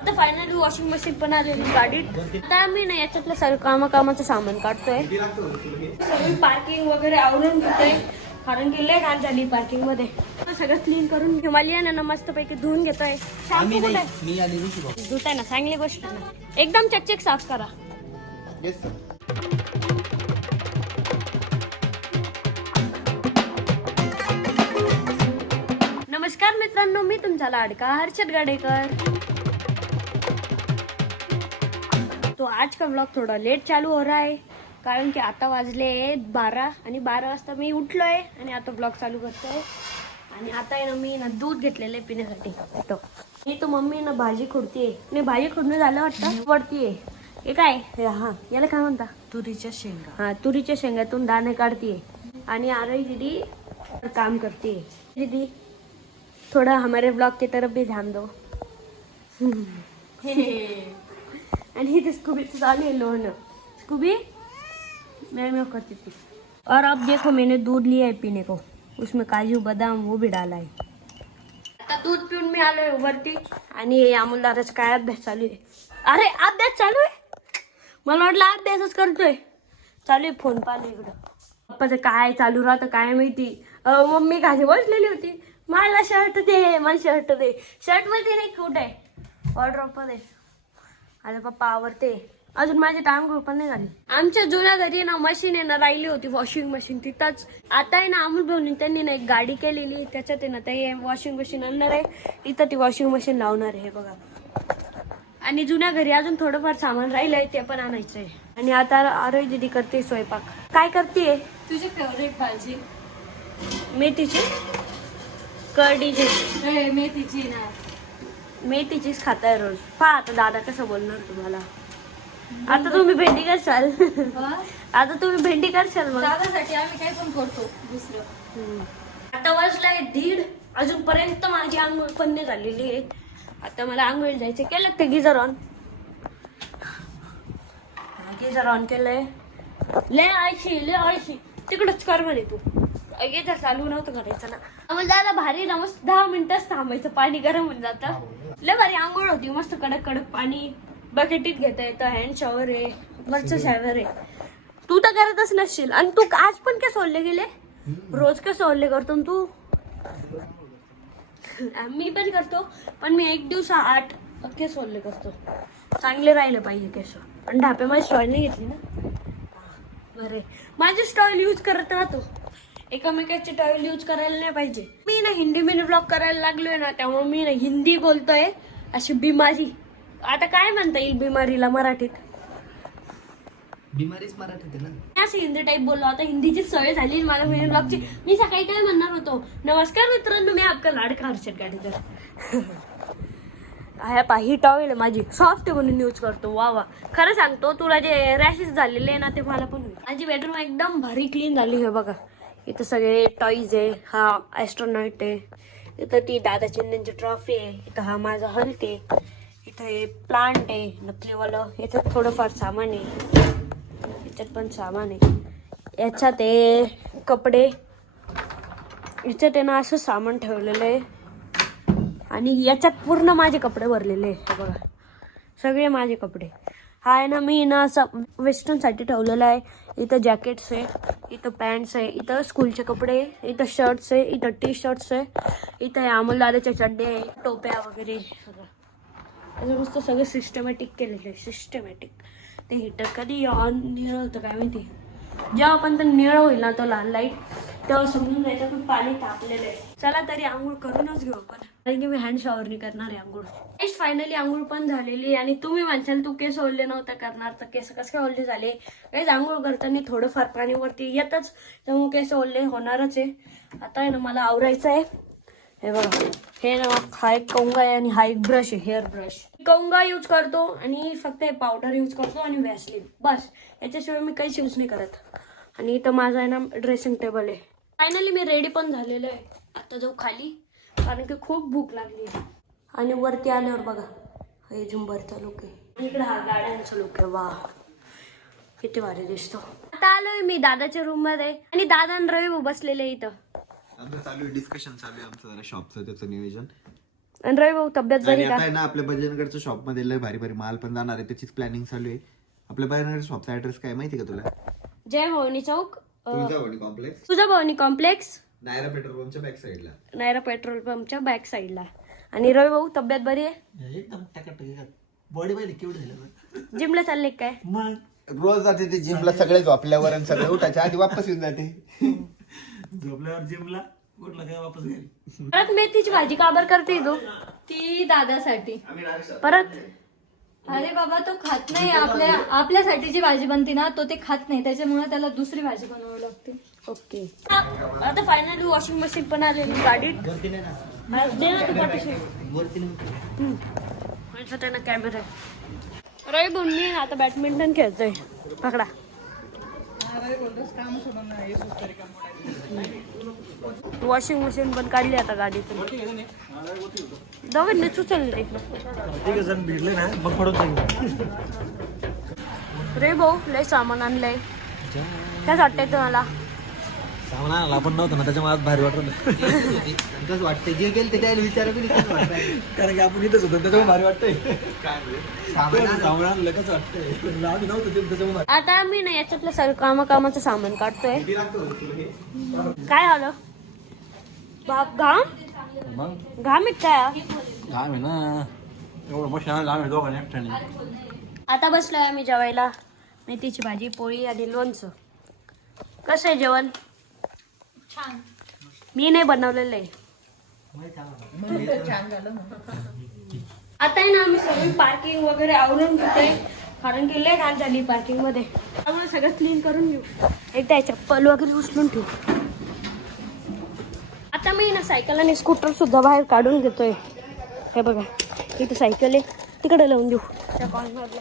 आता finally washing machine पण आलेली गाडीत. आता आम्ही ना याच्यातलं सगळं कामाचं सामान काढतोय. सगळी पार्किंग वगैरे आवरून घेतोय कारण की लय घाण झाली पार्किंग मध्ये. सगळं क्लीन करून हिमालयन ना मस्त पैकी धुवून घेतोय. शॅम्पू कुठे धुताय ना, चांगली गोष्ट ना. एकदम चकचक साफ करा. नमस्कार मित्रांनो, मी तुमचा लाडका हर्षद गाडेकर. तो आज का ब्लॉग थोड़ा लेट चालू हो रहा है कारण की आता वाजले 12 आणि 12 वाजता मी उठलोय आणि आता ब्लॉग चालू करतोय. आणि आता आहे ना मी ना दूध घेतलेलं आहे पिण्यासाठी. मी तो मम्मी ना भाजी खोडतीये. नाही भाजी खोडणं झालं वाटतं, पडतीये. हे काय हा याला काय म्हणता? तुरीच्या शेंगा. हाँ तुरीच्या शेंगातून दाणे काढतीये. आणि आरई दीदी काम करतीये. दीदी थोड़ा हमारे ब्लॉग की तरफ भी ध्यान दो. आणि इथे स्कूबीचं चालू आहे लोणं. स्कूबी मैं करती थी. और अब देखो मैंने दूध लिया है पीने को, उसमें काजू बादाम वो भी डाला है. आता दूध पिऊन मी आलोय वरती आणि अमोल दादाचा काय अभ्यास चालू आहे. अरे अभ्यास चालू आहे, मला वाटलं अभ्यासच करतोय. चालू आहे फोन पाहणं इकडं. पप्पाचं काय चालू राहतं काय माहिती. मम्मी खाली बसलेली होती. मला शर्ट दे, मला शर्ट दे. शर्ट मध्ये नाही कुठे ऑर्डर मध्ये. अरे पप्पा आवडते. अजून माझी टांग पण नाही झाली. आमच्या जुन्या घरी ना मशीन आहे ना राहिली होती वॉशिंग मशीन तिथंच. आता आहे ना अमोल भाऊनी त्यांनी ना एक गाडी केलेली, त्याच्यात आहे ना ते वॉशिंग मशीन आणणार आहे. इथं ती वॉशिंग मशीन लावणार आहे बघा. आणि जुन्या घरी अजून थोडंफार सामान राहिलंय ते पण आणायचंय. आणि आता आरोही दीदी करते स्वयंपाक. काय करतेय? तुझी फेवरेट भाजी मेथीची कढीची. मेथीची ना. मेथीचीच खाताय रोज. पहा आता दादा कसं बोलणार तुम्हाला. आता तुम्ही भेंडी करशाल. आता तुम्ही भेंडी करशाल मग. दादासाठी आम्ही काय पण करतो दुसरं. आता वाजलाय 1:30. अजूनपर्यंत माझी आंघोळ पण नाही झालेली आहे. आता मला आंघोळ जायचे. केलं ते गिझर ऑन. गिझर ऑन केलंय. लय आळशी तिकडच कर म्हणे तू. गिझर चालू नव्हतं करायचं ना. मग दादा भारी ना, मस्त 10 मिनिटच थांबायचं. पाणी गरम होऊन जातं. लय भारी आंघोळ होती मस्त. कडक पाणी बकेटीत घेता येतं. हँड शॉवर आहे, वरचं शॉवर आहे. तू तर करतच नसशील. आणि तू आज पण काय सोडले गेले. रोज काय सोडले करतो ना तू. मी पण करतो पण मी एक दिवस 8 केस ओले करतो. चांगले राहिले पाहिजे केस. आणि ढापे माझी स्टॉईल नाही घेतली ना. बरे माझी स्टॉईल यूज करत राहतो. एकामेकाची टॉईल यूज करायला नाही पाहिजे. मी ना हिंदी मिनी ब्लॉग करायला लागलोय ना, त्यामुळे मी ना हिंदी बोलतोय अशी बिमारी. आता काय म्हणता येईल बिमारीला मराठीत? बिमारीच मराठीत आहे ना. असं हिंदी टाईप बोललो. आता हिंदीची सवय झाली मला मिनी ब्लॉगची. मी सकाळी काय म्हणणार होतो, नमस्कार मित्रांनो मी आपका लाडका हर्षद गाडेकर. ही टॉवेल माझी सॉफ्ट आहे म्हणून यूज करतो. वा वा. खरं सांगतो तुला जे रॅशेस झालेले आहे ना ते मला पण होईल. माझी बेडरूम एकदम भारी क्लीन झाली. हे बघा इथं सगळे टॉईज आहे. हा ॲस्ट्रोनॉट आहे. इथं ती दादा चिन्हांची ट्रॉफी आहे. इथं हा माझा हल्क आहे. इथं हे प्लांट आहे नकलीवालं. याच्यात थोडंफार सामान आहे. याच्यात पण सामान आहे. याच्यात आहे कपडे. याच्यात आहे ना असं सामान ठेवलेलं आहे. आणि याच्यात पूर्ण माझे कपडे भरलेले आहे. बघा सगळे माझे कपडे. हा आहे ना मी ना असं वेस्टर्नसाठी ठेवलेला आहे. इथं जॅकेट्स आहे, इथं पॅन्ट्स आहे, इथं स्कूलचे कपडे आहे, इथं शर्ट्स आहे, इथं टी शर्ट्स आहे, इथं अमोल दादाचे चड्डे आहे, टोप्या वगैरे सगळं. असं मस्त सगळं सिस्टमॅटिक केलेलं आहे. सिस्टमॅटिक. ते हीटर कधी ऑन निळं होतं काय माहिती. जेव्हा पण तर निळं होईल ना तो लहान लाईट तेव्हा समजून जायचं पण पाणी तापलेलं आहे. चला तरी आंघोळ करूनच घेऊ आपण. कारण की मी हँड शॉवरनी करणार आहे आंघोळ. फायनली आंघोळ पण झालेली. आणि तुम्ही म्हणशाल तू केस ओले नव्हता करणार तर केस कसं काय ओले झाले. काहीच आंघोळ करताना थोडंफार पाणी वरती येतच त्यामुळे केस ओले होणारच आहे. आता आहे ना मला आवरायचं आहे. हे बघा हे ना हा एक कंगा आहे आणि हा एक ब्रश आहे हेअर ब्रश. कंगा यूज करतो आणि फक्त हे पावडर यूज करतो आणि व्हॅसलीन बस. याच्याशिवाय मी काहीच यूज नाही करत. आणि इथं माझा आहे ना ड्रेसिंग टेबल आहे. फायनली मी रेडी पण झालेलो आहे. आता जाऊ खाली कारण की खूप भूक लागली आहे. आणि वरती आल्यावर बघा हे झुंबरचा लुक आहे. इकडे हा गाड्यांचा लुक आहे. वा किती भारी दिसतो. आता आलोय मी दादाच्या रूम मध्ये आणि दादा आणि रवी बसलेले इथं. आमचं चालू आहे डिस्कशन चालू आहे आमचं जरा शॉपचं त्याचं नियोजन. आणि रवी भाऊ तब्येत आणि बरी आता का? आहे ना आपल्या भजनगडच्या शॉप मध्ये लय भारी भारी माल पण जाणार आहे, त्याचीच प्लॅनिंग चालू आहे. आपल्या भजनगड शॉपचा ऍड्रेस काय माहिती का तुला? जय भवानी चौक, तुळजाभवानी कॉम्प्लेक्स, तुझा भवानी कॉम्प्लेक्स, नायरा पेट्रोल पंपच्या बॅक साईडला. नायरा पेट्रोल पंपच्या बॅक साईडला. आणि रवी भाऊ तब्येत बरी आहे? एकदम टकाटक बॉडी पाहिजे केवढं झालं जिमला चालले काय? मग रोज जाते ते जिमला, सगळे झोपल्यावर आणि सगळे उठायच्या आधी वापस येऊन जाते. झोपल्यावर जिमला कुठला काय वापस घ्यायला. परत मेथीची भाजी काबर करते तू? ती दादासाठी. परत अरे बाबा तो खात नाही, आपल्यासाठी जी भाजी बनती ना तो ते खात नाही, त्याच्यामुळे त्याला दुसरी भाजी बनवावी लागते. ओके. आता फायनली वॉशिंग मशीन पण आलेली गाडीत. दे ना तू पाठीशी. माझा त्यांना कॅमेरा आहे. रवी भाऊ मी आता बॅडमिंटन खेळतोय. पकडा. वॉशिंग मशीन पण काढली आता गाडीतून. दोघांनी उचलले. जण भिडले ना मग पडून जाईल. रे भाऊ लय सामान आणलंय. काय वाटतंय तुम्हाला? सामान आणायला आपण नव्हतं ना, त्याच्यामुळे आज भारी वाटलं. कसं वाटतंय जे गेल ते त्याला विचारा की कसं वाटतंय. कारण की आपण इथंच होतो त्याच्यामुळे भारी वाटतंय. सामान आणलं कसं वाटतंय, आम्ही नव्हतं त्याच्यामुळे. आता आम्ही ना याच्यातलं सगळं कामाचं सामान काढतोय. काय आलं बाप? घाम घाम येत काय? घाम आहे ना एवढं मशीन घाम आहे दोघांनी एकट्याने. आता बसलोय आम्ही जेवायला. मेथीची भाजी, पोळी आणि लोणचं. कसं आहे जेवण? छान. मी नाही बनवलेलं आहे. आता आहे ना आम्ही सगळी पार्किंग वगैरे आवरून घेतोय, कारण की लय घाण झाली पार्किंग मध्ये. त्यामुळे सगळं क्लीन करून घेऊ. एकदा चप्पल वगैरे उचलून ठेवू. आता मी ना सायकल आणि स्कूटर सुद्धा बाहेर काढून घेतोय. हे बघा इथं सायकल आहे, तिकडे लावून देऊ. त्या कॉर्नरला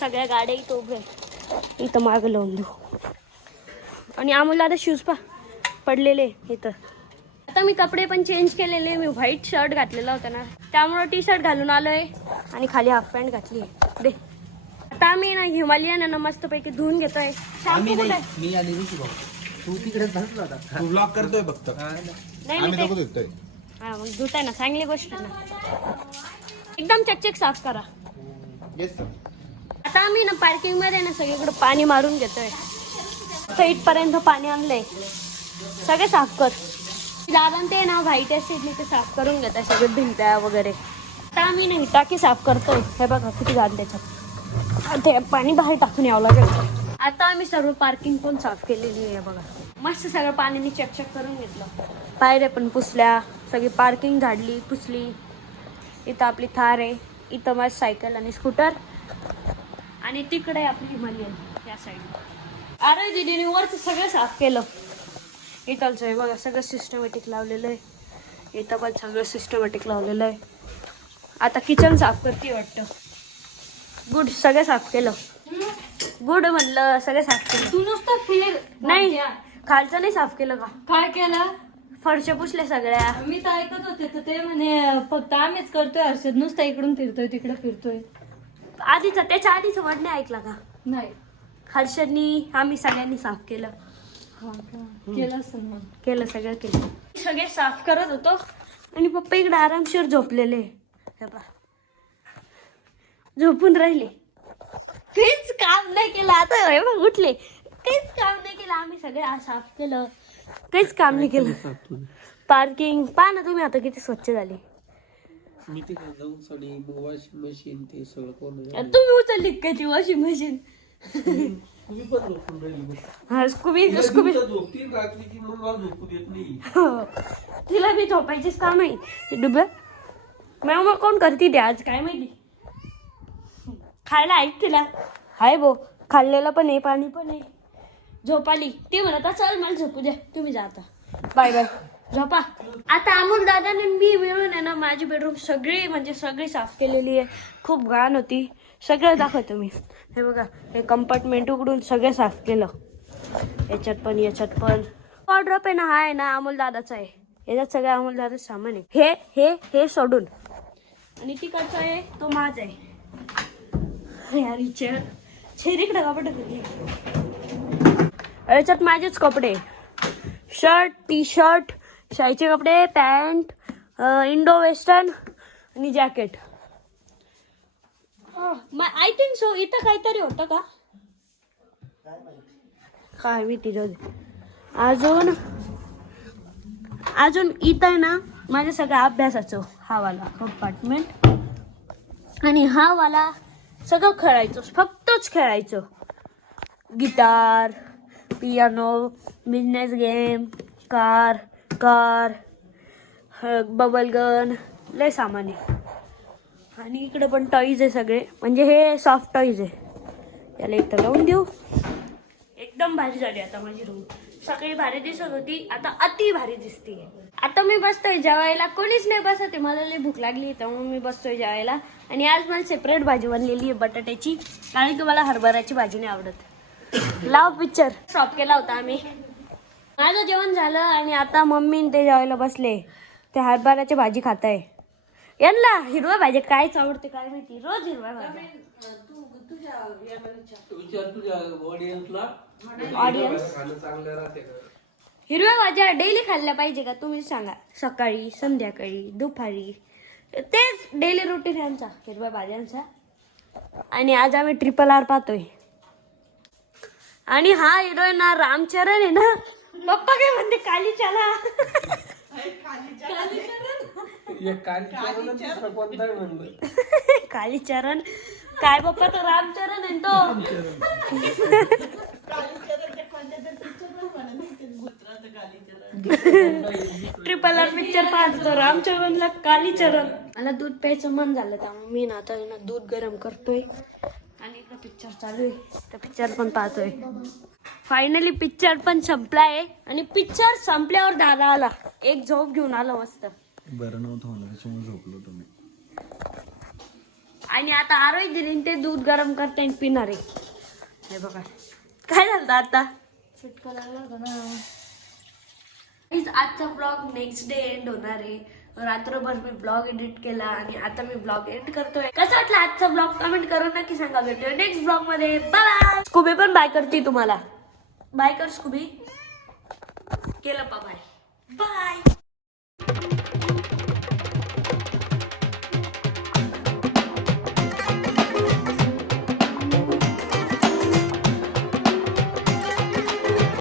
सगळ्या गाड्या इथं उभ्या आहे, इथं मागं लावून देऊ. आणि आम्हाला आता शूज पडलेले इथं. आता मी कपडे पण चेंज केलेले. मी व्हाईट शर्ट घातलेला होता ना, त्यामुळं टी शर्ट घालून आलोय आणि खाली हाफ पॅन्ट घातली. दे. आता आम्ही ना हिमालयन ना मस्तपैकी धुवून घेतोय. शॅम्पू कुठे? मी आणि ऋषी भाऊ तू तिकडे धरला होता. तू ब्लॉग करतोय फक्त. नाही आम्ही मी ते नको देतोय. हा मग धुताय ना, चांगली गोष्ट आहे ना. एकदम चकचक साफ करा. Yes sir. आता आम्ही ना पार्किंग मध्ये ना सगळीकडे पाणी मारून घेतोय. साईड पर्यंत पाणी आणलंय. सगळे साफ कर. दादा ते ना व्हाईट ऍसिड ते साफ करून घेत आहे सगळे भिंत्या वगैरे. आता आम्ही ना ही टाकी साफ करतोय. हे बघा किती घाण त्याच्यात. ते पाणी बाहेर टाकून यावं लागेल. आता आम्ही सर्व पार्किंग पण साफ केलेली आहे. बघा मस्त सगळं पाण्याने चकचक करून घेतलं. पायऱ्या पण पुसल्या, सगळी पार्किंग झाडली पुसली. इथं आपली थार आहे, इथं माझी सायकल आणि स्कूटर, आणि तिकडे आपली हिमालयन या साईड. अरे दीदीने वरचं सगळं साफ केलं. इथलचं आहे बघा सगळं सिस्टमॅटिक लावलेलं आहे. इथं पण सगळं सिस्टमॅटिक लावलेलं आहे. आता किचन साफ करते वाटतं. गुड, सगळं साफ केलं. गुड म्हणलं, सगळं साफ केलं. तू नुसतं फिर. नाही खालचं नाही साफ केलं का? काय केलं? फरशा पुसल्या सगळ्या. मी तर ऐकत होते तर ते म्हणे फक्त आम्हीच करतोय, हर्षद नुसतं इकडून फिरतोय तिकडे फिरतोय. त्याच्या आधीच वर्ड नाही ऐकला का? नाही. हर्षदनी आम्ही सगळ्यांनी साफ केलं. केलं असं मग. केलं सगळं केलं. सगळे साफ करत होतो आणि पप्पा इकडे आरामशीर झोपलेले. हे पहा झोपून राहिले. काहीच काम नाही केलं. आता हे बघ उठले. काहीच काम नाही केलं. आम्ही सगळे साफ केलं. काहीच काम नाही केलं. पार्किंग पहा ना तुम्ही आता किती स्वच्छ झाली. मी तिकडे जाऊन सगळी वॉशिंग मशीन ते सगळं कोण तुम्ही उचलली काय ती वॉशिंग मशीन? तुम्ही पण झोपून राहिली. हा स्कूबी झोपती रात्री की मग मला झोपू देत नाही. तिला बी झोपायचीच काम आहे. ते डुबे मग कोण करते ते आज काय माहिती. खायला ऐक तिला. हाय बो खाल्लेलं पण आहे, पाणी पण आहे. झोपाली ती म्हणत चल मला झोपू द्या, तुम्ही जा आता, बाय बाय झोपा. आता अमोल दादाने मी मिळून आहे ना माझी बेडरूम सगळी म्हणजे सगळी साफ केलेली आहे. खूप घाण होती. सगळं दाखवतो मी. हे बघा हे कंपार्टमेंट उघडून सगळं साफ केलं. याच्यात पण वॉर्डरोब आहे ना, हा आहे ना अमोल दादाचा आहे. याच्यात सगळं अमोल दादाचं सामान आहे. हे सोडून. आणि तिकडचा आहे तो माझा आहे. यार ही चेअर इकडे का पडत होती. याच्यात माझेच कपडे, शर्ट, टी शर्ट, शाळेचे कपडे, पॅन्ट, इंडो वेस्टर्न आणि जॅकेट. आय थिंक सो इथं काहीतरी होतं का काय माहिती. जाऊ दे. अजून इथं आहे ना माझ्या सगळ्या अभ्यासाचं हा वाला कंपार्टमेंट. आणि हा वाला सगळं खेळायचं, फक्तच खेळायचं. Guitar, piano, business game, car, bubble gun, लय सामान आहे. आणि इकडे पण टॉईज आहे सगळे, म्हणजे हे सॉफ्ट टॉईज आहे. याला इथं लावून देऊ. एकदम भारी झाली आता माझी रूम. सकाळी भारी दिसत होती, आता अति भारी दिसते. आता मी बसतोय जेवायला, कोणीच नाही बसत आहे. मला लई भूक लागली त्यामुळे मी बसतोय जेवायला. आणि आज मला सेपरेट भाजी बनलेली आहे बटाट्याची, कारण की मला हरभऱ्याची भाजी नाही आवडत. लाव पिक्चर स्टॉप केला होता आम्ही. माझं जेवण झालं आणि आता मम्मी ते जेवायला बसले. ते हरभऱ्याची भाजी खात आहे. यांना हिरव्या भाज्या कायच आवडते काय माहिती, रोज हिरव्या भाज्या. ऑडियन्स हिरव्या भाज्या डेली खाल्ल्या पाहिजे का तुम्ही सांगा. सकाळी, संध्याकाळी, दुपारी, तेच डेली रुटीन यांचा हिरव्या भाज्यांचा. आणि आज आम्ही RRR पाहतोय. आणि हा हिरो आहे ना रामचरण आहे ना. पप्पा काय म्हणते कालीचला. कालीचरण काय पप्पा तो रामचरण आहे तो. RRR पिक्चर पाहतो रामचरणला कालीचरण. मला दूध प्यायचं मन झालं त्यामुळे मी ना आता दूध गरम करतोय आणि इकडं पिक्चर चालू आहे. तर पिक्चर पण पाहतोय. फायनली पिक्चर पण संपलाय. आणि पिक्चर संपल्यावर दादा आला, एक झोप घेऊन आला मस्त. बरं नव्हतं होणार त्याच्यामुळे झोपलो तुम्ही. आणि आता आरोग्य ते दूध गरम करते आणि पिणार आहे. हे बघा काय झालं आता. चटका लागला होता ना. आजचा ब्लॉग नेक्स्ट डे एंड होणार आहे. रात्रभर मी ब्लॉग एडिट केला आणि आता मी ब्लॉग एंड करतोय. कसा वाटला आजचा ब्लॉग कमेंट करून नक्की सांगा. भेटूया नेक्स्ट ब्लॉग मध्ये. बाय. स्कूबी पण बाय करते तुम्हाला. बाय कर स्कूबी. केलं बाय. बाय.